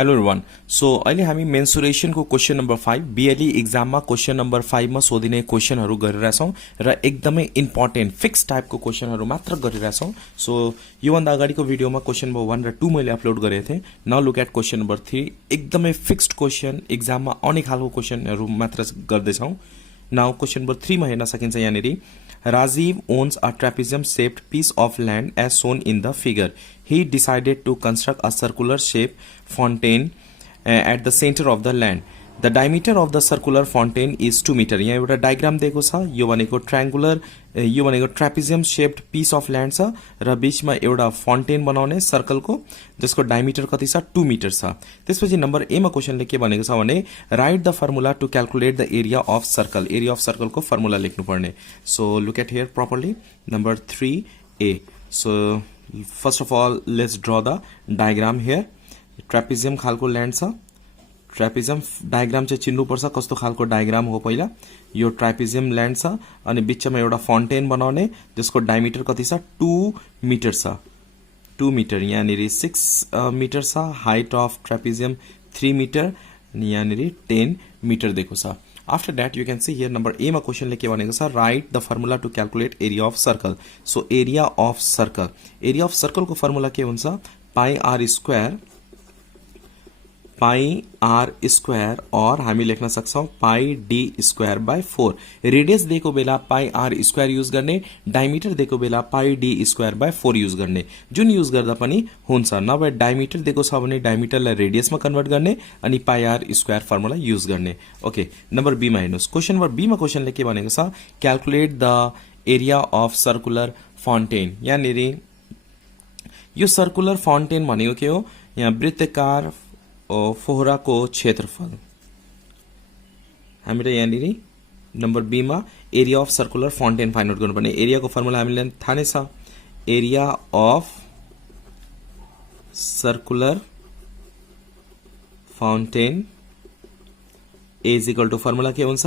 Hello everyone. So अहिले हामी मेन्सुरेसनको क्वेसन नम्बर 5 बीएलई एक्जाममा क्वेसन नम्बर 5 मा सोधिने क्वेसनहरू गरिरहेछौँ र एकदमै इम्पोर्टेन्ट फिक्स टाइपको क्वेसनहरू मात्र गरिरहेछौँ। सो योभन्दा अगाडिको भिडियोमा क्वेसन नम्बर 1 र 2 मैले अपलोड गरेको थिएँ। Now look at question number 3। एकदमै फिक्स्ड क्वेसन, एक्जाममा आउने खालको क्वेसनहरू मात्र गर्दैछौँ। नाउ क्वेसन नम्बर 3 मा हेर्न सकिन्छ यहाँनिर Rajiv owns a trapezium-shaped piece of land as shown in the figure. He decided to construct a circular-shaped fountain at the center of the land. The diameter of the circular fountain is 2 meter. यहाँ एउटा diagram दिएको छ। यो भनेको triangular, यो भनेको trapezium shaped piece of land छ र बीचमा एउटा फाउन्टेन बनाउने सर्कलको जसको डायमिटर कति छ 2 मिटर छ। त्यसपछि नम्बर ए मा क्वेसनले के भनेको छ भने write the formula to calculate the area of circle. Area of सर्कलको फर्मुला लेख्नु पर्ने। So look at here properly number 3A। So first of all let's draw the diagram here. Trapezium खालको ल्यान्ड छ। ट्रापेजियम डायग्राम चाहिँ चिन्नुपर्छ कस्तो खालको diagram हो। पहिला यो ट्रापेजियम ल्यान्ड छ अनि बीचमा एउटा फाउन्टेन बनाउने जसको डायमिटर कति छ 2 मिटर छ। 2 मिटर यहाँनिर 6 मिटर छ। हाइट अफ ट्रापेजियम 3 मिटर अनि यहाँनिर 10 मिटर दिएको छ। After that you can see here number A मा क्वेसनले के भनेको छ write the formula to calculate area of circle. So area of circle, area of सर्कलको फर्मुला के हुन्छ पाई आर स्क्वायर और हामी लेख्न सक्छौं pi D square by 4। Radius दिएको बेला पाई आर स्क्वायर युज गर्ने, डायमिटर दिएको बेला pi D square by 4 use गर्ने। जुन युज गर्दा पनि हुन्छ। नभए डायमिटर दिएको छ भने डायमिटरलाई रेडियसमा कन्भर्ट गर्ने अनि पाई आर स्क्वायर फर्मुला युज गर्ने। ओके, नम्बर बी मा हेर्नुस्। क्वेसन नम्बर बी मा क्वेसनले के भनेको छ calculate the area of circular fountain. यहाँनिर यो सर्कुलर फाउन्टेन भनेको के हो, यहाँ वृत्ताकार फोहराको क्षेत्रफल। हामीले यहाँनिर नम्बर बी मा area of circular fountain find out गर्नुपर्ने। एरियाको फर्मुला हामीले थाहा नै छ। Area of circular fountain is equal to formula के हुन्छ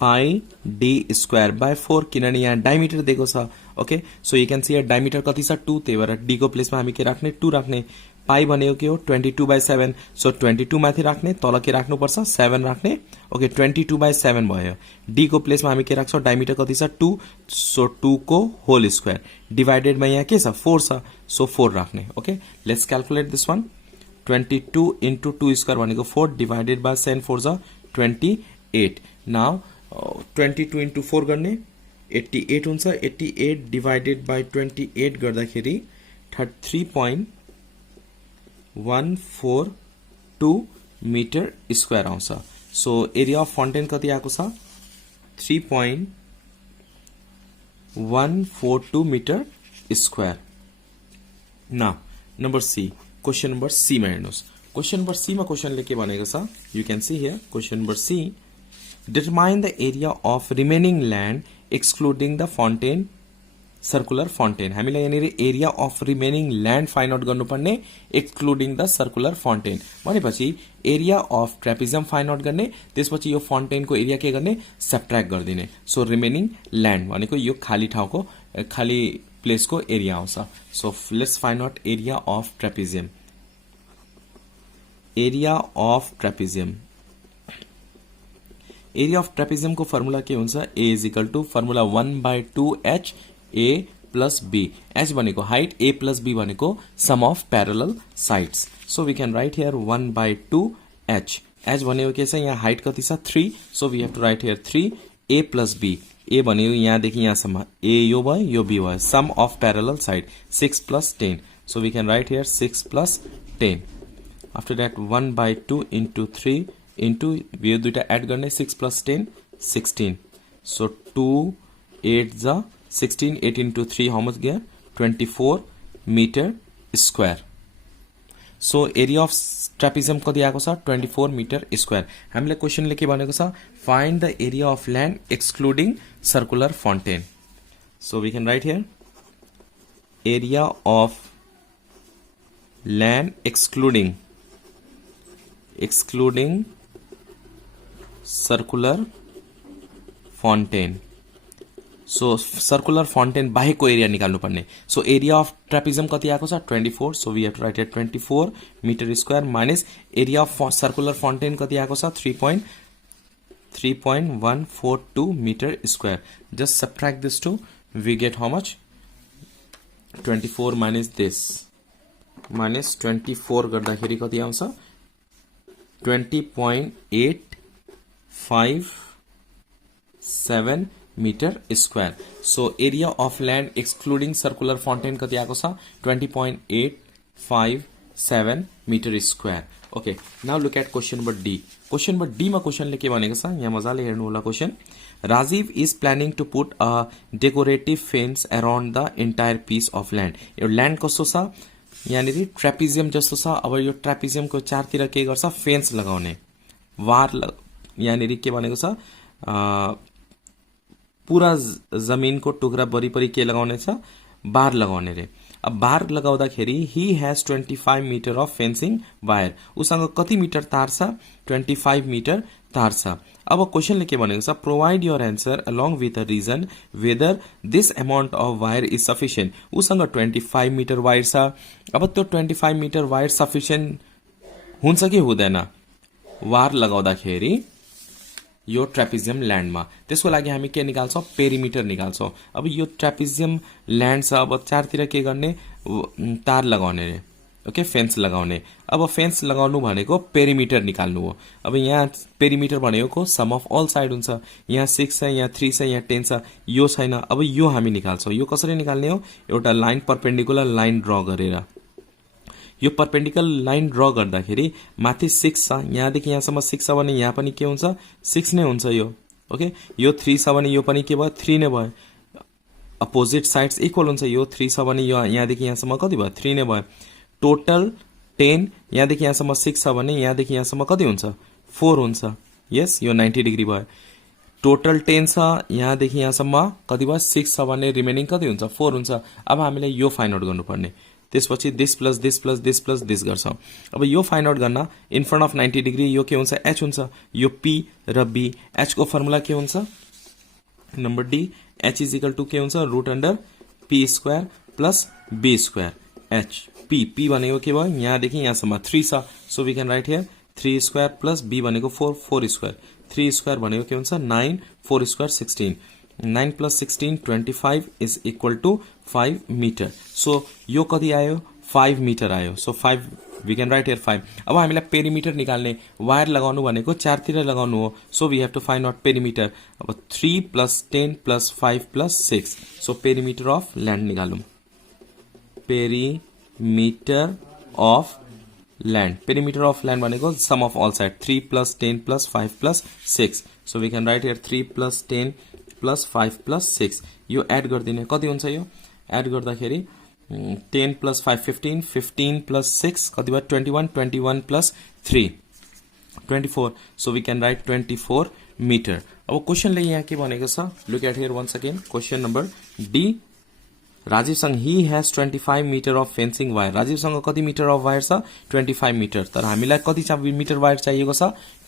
पाई डी स्क्वायर बाई 4 किनभने यहाँ डायमिटर दिएको छ। Okay, so you can see diameter कति छ 2, त्यही भएर डी को प्लेसमा हामी के राख्ने 2 राख्ने। पाई भनेको के हो 22/7। सो 22 माथि राख्ने, तल के राख्नुपर्छ 7 राख्ने। ओके, 22/7 भयो। डी को प्लेसमा हामी के राख्छौं डायमिटर कति छ 2, सो 2 को होल स्क्वायर डिवाइडेडमा यहाँ के छ 4 छ, सो 4 राख्ने। Okay, let's calculate this one. 22 into 2 square भनेको 4 डिवाइडेड बाई 7 4 जा 28। नाउ 22 into 4 गर्ने 88 हुन्छ। 88 डिवाइडेड बाई 28 गर्दाखेरि 33.142 मिटर स्क्वायर आउँछ। सो एरिया अफ फाउन्टेन कति आएको छ 3.142 meter square. Now number C, question number C मा हेर्नुस्। क्वेसन नम्बर सी मा क्वेसनले के भनेको छ you can see here question number C determine the area of remaining land excluding the fountain circular fountain. हामीलाई यहाँनिर area of remaining land find out गर्नुपर्ने एक्सक्लुडिङ द सर्कुलर फाउन्टेन भनेपछि area of trapezium find out गर्ने, त्यसपछि यो फाउन्टेनको area के गर्ने subtract गरिदिने। सो रिमेनिङ ल्यान्ड भनेको यो खाली ठाउँको खाली प्लेसको एरिया आउँछ। So let's find out area of trapezium. Area of trapezium, area of ट्रापेजियमको फर्मुला के हुन्छ A is equal to formula 1/2h A plus B. H भनेको हाइट, ए प्लस बी भनेको sum of parallel sides. So we can write here 1/2h। H भनेको के छ यहाँ height कति छ 3, so we have to write here 3 A plus B. A भनेको यहाँदेखि यहाँसम्म ए यो भयो यो बी भयो। Sum of parallel side 6 + 10, so we can write here 6 + 10। After that 1/2 into 3 into यो दुईटा एड गर्ने 6 + 10 16, सो 2 8 जा 16, 8 into 3 how much गया 24 meter square. So area of trapezium कति आएको छ 24 मिटर स्क्वायर। हामीले क्वेसनले के भनेको छ find the area of land excluding circular fountain. So we can write here area of land excluding circular fountain. So circular fountain बाहेकको area निकाल्नु पर्ने सो एरिया अफ ट्रापिजम कति आएको छ 24 so we have to write it 24 meter square minus area of circular fountain कति आएको छ 3.142 meter square. Just subtract this two. We get how much? 24 minus this. Minus 24 गर्दाखेरि कति आउँछ 20.857 meter square. So area of land excluding circular fountain कति आएको छ 20.857 meter square. Okay, now look at question number D. Question number D मा क्वेशनले के भनेको छ यहाँ मजाले हेर्नु होला question. Rajiv is planning to put a decorative fence around the entire piece of land. यो land कस्तो छ यहाँनिर ट्रापिजियम जस्तो छ. अब यो ट्रापिजियमको चारतिर के गर्छ फेन्स लगाउने वार यहाँनिर के भनेको छ पूरा जमिनको टुक्रा वरिपरि के लगाउने छ बार लगाउने रे. अब बार लगाउँदाखेरि he has 25 metre of fencing wire. उसँग कति मिटर तार छ 25 मिटर तार छ. अब क्वेशनले के भनेको छ provide your answer along with a reason whether this amount of wire is sufficient. उसँग 25 मिटर वायर छ. अब त्यो 25 मिटर वायर सफिसिएन्ट हुन्छ कि हुँदैन वार लगाउँदाखेरि यो ट्रापिजियम ल्यान्डमा. त्यसको लागि हामी के निकाल्छौं पेरिमिटर निकाल्छौं. अब यो ट्रापिजियम ल्यान्ड छ. अब चारतिर के गर्ने तार लगाउने रे ओके फेन्स लगाउने. अब फेन्स लगाउनु भनेको पेरिमिटर निकाल्नु हो. अब यहाँ पेरिमिटर भनेको सम अफ अल साइड हुन्छ. यहाँ 6 छ यहाँ 3 छ यहाँ 10 छ यो छैन. अब यो हामी निकाल्छौं. यो कसरी निकाल्ने हो एउटा लाइन परपेन्डिकुलर लाइन ड्र गरेर. यो परपेन्डिकुलर लाइन ड्र गर्दाखेरि माथि 6 छ यहाँदेखि यहाँसम्म 6 छ भने यहाँ पनि के हुन्छ 6 नै हुन्छ यो ओके. यो 3 छ भने यो पनि के भयो 3 नै भयो. अपोजिट साइड्स इक्वल हुन्छ. यो 3 छ भने यो यहाँदेखि यहाँसम्म कति भयो 3 नै भयो. टोटल 10 यहाँदेखि यहाँसम्म 6 छ भने यहाँदेखि यहाँसम्म कति हुन्छ 4 हुन्छ. यस यो 90 डिग्री भयो. टोटल 10 छ यहाँदेखि यहाँसम्म कति भयो 6 छ भने रिमेनिङ कति हुन्छ 4 हुन्छ. अब हामीले यो फाइन्ड आउट गर्नुपर्ने. त्यसपछि this plus this plus this plus this गर्छौं. अब यो फाइन्ड आउट गर्न इन फ्रन्ट अफ 90 डिग्री यो के हुन्छ h हुन्छ. यो p र b h को फर्मुला के हुन्छ number d h is equal to के हुन्छ root under p square plus b square h p p भनेको के भयो यहाँदेखि यहाँसम्म 3 छ. So we can write here 3 square plus b भनेको 4 4 स्क्वायर 3 स्क्वायर भनेको के हुन्छ 9 4 square 16 9 plus 16 25 is equal to 5 meter. So यो कति आयो 5 meter आयो. So 5 we can write here 5. अब हामीलाई पेरिमिटर निकाल्ने वायर लगाउनु भनेको चारतिर लगाउनु हो. So we have to find out perimeter. अब 3 plus 10 plus 5 plus 6. So perimeter of land निकालौं. Perimeter of land. Perimeter of land भनेको sum of all side 3 plus 10 plus 5 plus 6. So we can write here 3 plus 10 plus 5 plus 6 यो add गरिदिने कति हुन्छ यो add गर्दाखेरि 10 plus 5 15 15 plus 6 कति भयो 21 21 plus 3 24. So we can write 24 metre. अब क्वेशनले यहाँ के भनेको छ look at here once again question number D. राजीवसँग he has 25 metre of fencing wire. राजीवसँग कति मिटर अफ वायर छ 25 मिटर. तर हामीलाई कति मिटर वायर चाहिएको छ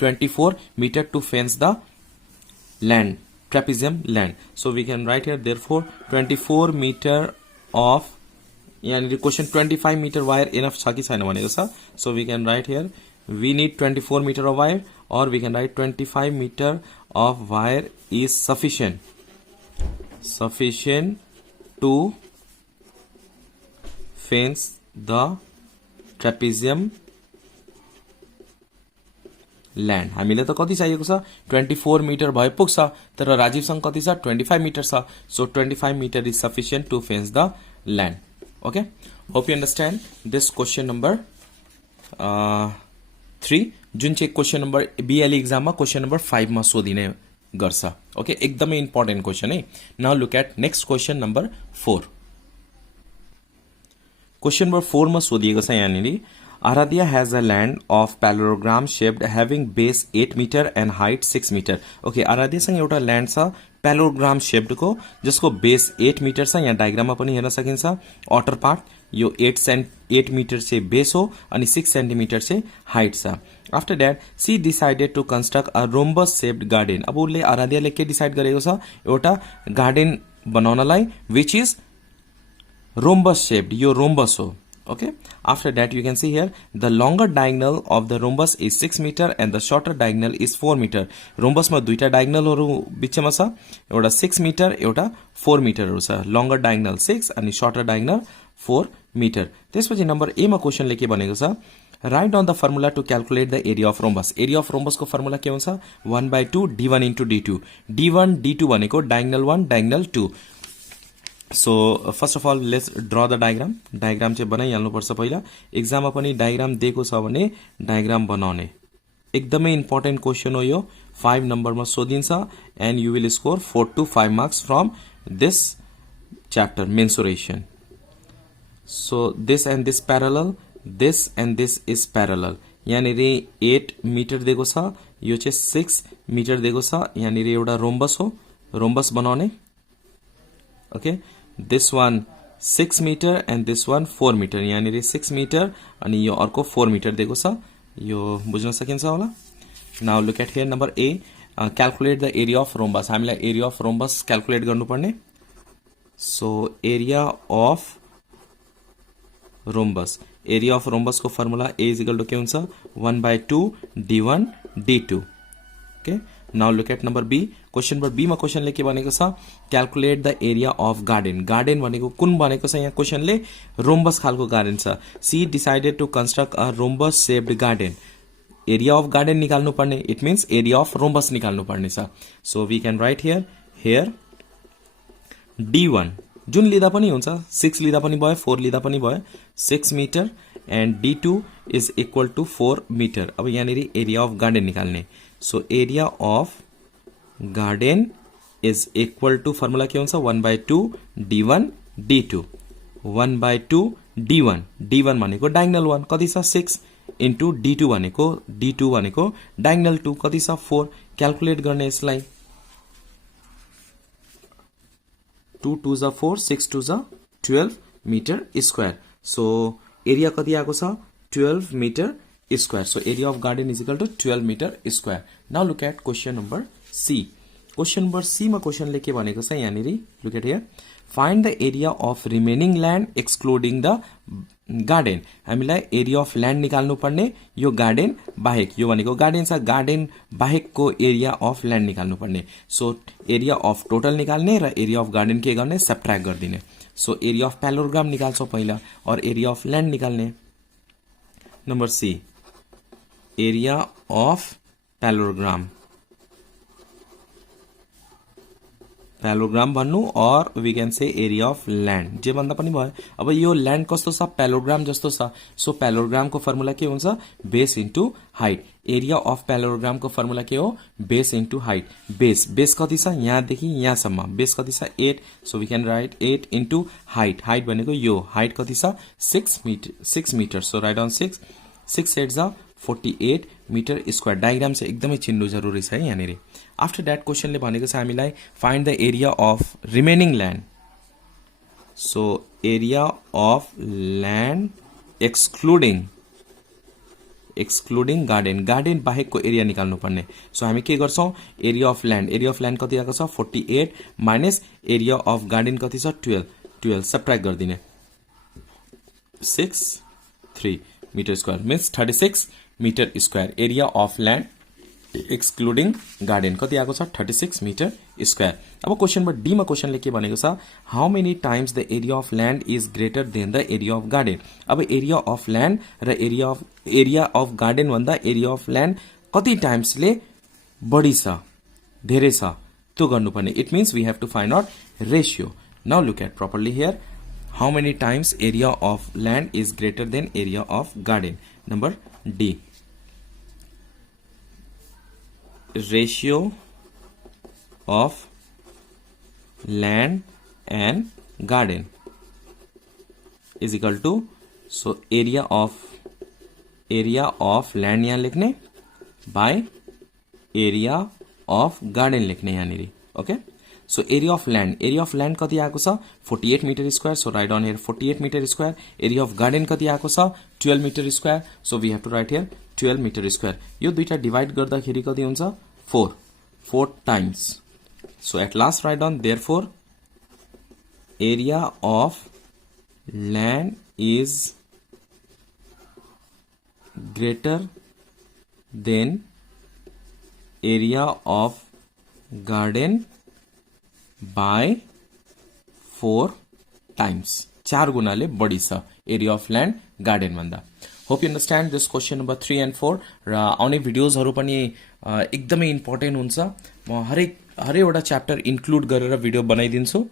24 metre to fence the land trapezium land. So we can write here therefore 24 meter of yani question 25 meter wire enough छ कि छैन भनेको छ. So we can write here we need 24 meter of wire or we can write 25 meter of wire is sufficient to fence the trapezium land. हामीले त कति चाहिएको छ 24 मिटर भए पुग्छ. तर राजीवसँग कति छ 25 मिटर छ. So 25 metre is sufficient to fence the land. Okay hope you understand this question number 3 जुन चाहिँ क्वेशन नम्बर बीएलई एक्जाममा क्वेशन नम्बर 5 मा सोधिने गर्छ. ओके एकदमै इम्पोर्टेन्ट क्वेशन है. Now look at next question number 4. Question number 4 मा सोधिएको छ यहाँनिर Aradhya has a land of parallelogram shaped having base 8 meter and height 6 meter. Okay, आराध्यसँग एउटा ल्यान्ड छ प्यालोग्राम शेप्ड को जसको बेस 8 मिटर छ. यहाँ डायग्राममा पनि हेर्न सकिन्छ. अटर पार्ट यो 8 मिटर चाहिँ बेस हो अनि 6 सेन्टिमिटर चाहिँ हाइट छ. After that she decided to construct a rhombus shaped garden. अब उसले आराध्यले के डिसाइड गरेको छ एउटा गार्डन बनाउनलाई विच इज rhombus shaped, यो rhombus हो. Okay, after that you can see here the longer diagonal of the rhombus is 6 meter and the shorter diagonal is 4 meter. rhombus मा दुईटा डायगोनलहरु बीचमा छ, एउटा 6 मिटर एउटा 4 मिटरहरु छ. longer diagonal 6 अनि shorter diagonal 4 मिटर. त्यसपछि नम्बर ए मा क्वेशनले के भनेको छ, write down the formula to calculate the area of rhombus. area of rhombus को फर्मुला के हुन्छ, 1/2 d1 into d2. d1 d2 भनेको diagonal 1 diagonal 2. So first of all let's draw the diagram. Diagram चाहिँ बनाइहाल्नु पर्छ पहिला. एक्जाममा पनि डायग्राम दिएको छ भने डायग्राम बनाउने. एकदमै इम्पोर्टेन्ट क्वेशन हो यो. 5 नम्बरमा सोधिन्छ and you will score 4 to 5 marks from this chapter, mensuration. So this and this parallel, this and this is parallel. यहाँनिर 8 मिटर दिएको छ, यो चाहिँ 6 मिटर दिएको छ. यहाँनिर एउटा रोम्बस हो, रोम्बस बनाउने. Okay, this one 6 meter and this one 4 meter. यहाँनिर 6 meter अनि यो अर्को 4 meter दिएको छ. यो बुझ्न सकिन्छ होला. Now look at here number A. Calculate the area of rhombus. हामीलाई area of rhombus calculate गर्नुपर्ने. So area of rhombus. area of rhombus को formula A is equal to के हुन्छ, 1/2 d1 d2. Okay. Now look at number B. Question number B मा क्वेशनले के भनेको छ, calculate the area of garden. Garden भनेको कुन भनेको छ यहाँ क्वेशनले, रोम्बस खालको गार्डन छ. She decided to construct a rhombus shaped garden. Area of garden निकाल्नु पर्ने, it means area of rhombus निकाल्नु पर्ने छ. So we can write here d1 जुन लिदा पनि हुन्छ, 6 लिदा पनि भयो, 4 लिदा पनि भयो, 6 meter and d2 is equal to 4 meter. अब यहाँनिर एरिया अफ गार्डन निकाल्ने. So area of garden is equal to formula के हुन्छ, 1/2 d1 d2. 1/2 d1. d1 भनेको डायगोनल 1 कति छ, 6 इन्टु d2 भनेको डायगोनल 2 कति छ, 4. क्याल्कुलेट गर्ने यसलाई. 2 2 जा 4, 6 2 जा 12 मिटर स्क्वायर. सो एरिया कति आएको छ, 12 metre square. So area of garden is equal to 12 meter square. Now look at question number C. Question number C मा question लेके भनेको छ यहाँनिर. Look at here. Find the area of remaining land excluding the garden. हामीलाई area of land निकाल्नु पर्ने, यो garden बाहेक, यो भनेको garden छ, garden बाहेकको area of land निकाल्नु पर्ने. So area of total निकाल्ने र area of garden के गर्ने, subtract गरिदिने. So area of parallelogram निकाल्छौँ पहिला और area of land निकाल्ने. Number C. area of parallelogram. parallelogram भन्नु और we can say area of land. जे भन्दा पनि भयो. अब यो land कस्तो छ, parallelogram जस्तो छ. सो parallelogram को फर्मुला के हुन्छ, base into height. area of parallelogram को फर्मुला के हो, base into height. base कति छ, यहाँदेखि यहाँसम्म base कति छ, 8. So we can write 8 into height. height भनेको यो height कति छ, 6 meter. So write down 6. 6 8 जा 48 मिटर स्क्वायर. डायग्राम चाहिँ एकदमै चिन्नु जरुरी छ है यहाँनिर. आफ्टर द्याट क्वेशनले भनेको छ हामीलाई find the area of remaining land. So area of land excluding garden. Garden बाहेकको एरिया निकाल्नु पर्ने. सो हामी के गर्छौं, एरिया अफ ल्यान्ड कति आएको छ, 48 माइनस एरिया अफ गार्डन कति छ, 12 सबट्र्याक्ट गरिदिने. 6 3 meter square means 36 meter square. area of land excluding garden कति आएको छ, 36 meter square. अब क्वेशन नम्बर डी मा क्वेशनले के भनेको छ, how many times the area of land is greater than the area of garden. अब एरिया अफ ल्यान्ड र एरिया अफ गार्डन भन्दा एरिया अफ ल्यान्ड कति टाइम्स ले बढी छ, धेरै छ, त्यो गर्नुपर्ने. It means we have to find out ratio. Now look at properly here. How many times area of land is greater than area of garden? Number D. Ratio of land and garden is equal to, so area of land यहाँ लिखने by area of garden लिखने यहाँ निरी. Okay. So area of land कति आएको छ, 48 meter square. So write down here 48 meter square. area of garden कति आएको छ, 12 meter square. So we have to write here 12 meter square. यो दुईटा डिवाइड गर्दाखेरि कति हुन्छ, 4 times. So at last write down therefore area of land is greater than area of garden by 4 times 4 गुणाले बढी छ एरिया अफ ल्यान्ड गार्डन भन्दा hope you understand this question number 3 and 4 र आउने भिडियोजहरू पनि एकदमै इम्पोर्टेन्ट हुन्छ म हरेकवटा च्याप्टर इन्क्लुड गरेर भिडियो बनाइदिन्छु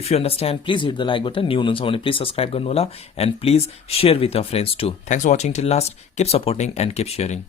if you understand please hit the like button new हुनुहुन्छ भने प्लिज सब्सक्राइब गर्नुहोला and please share with your friends too thanks for watching till last keep supporting and keep sharing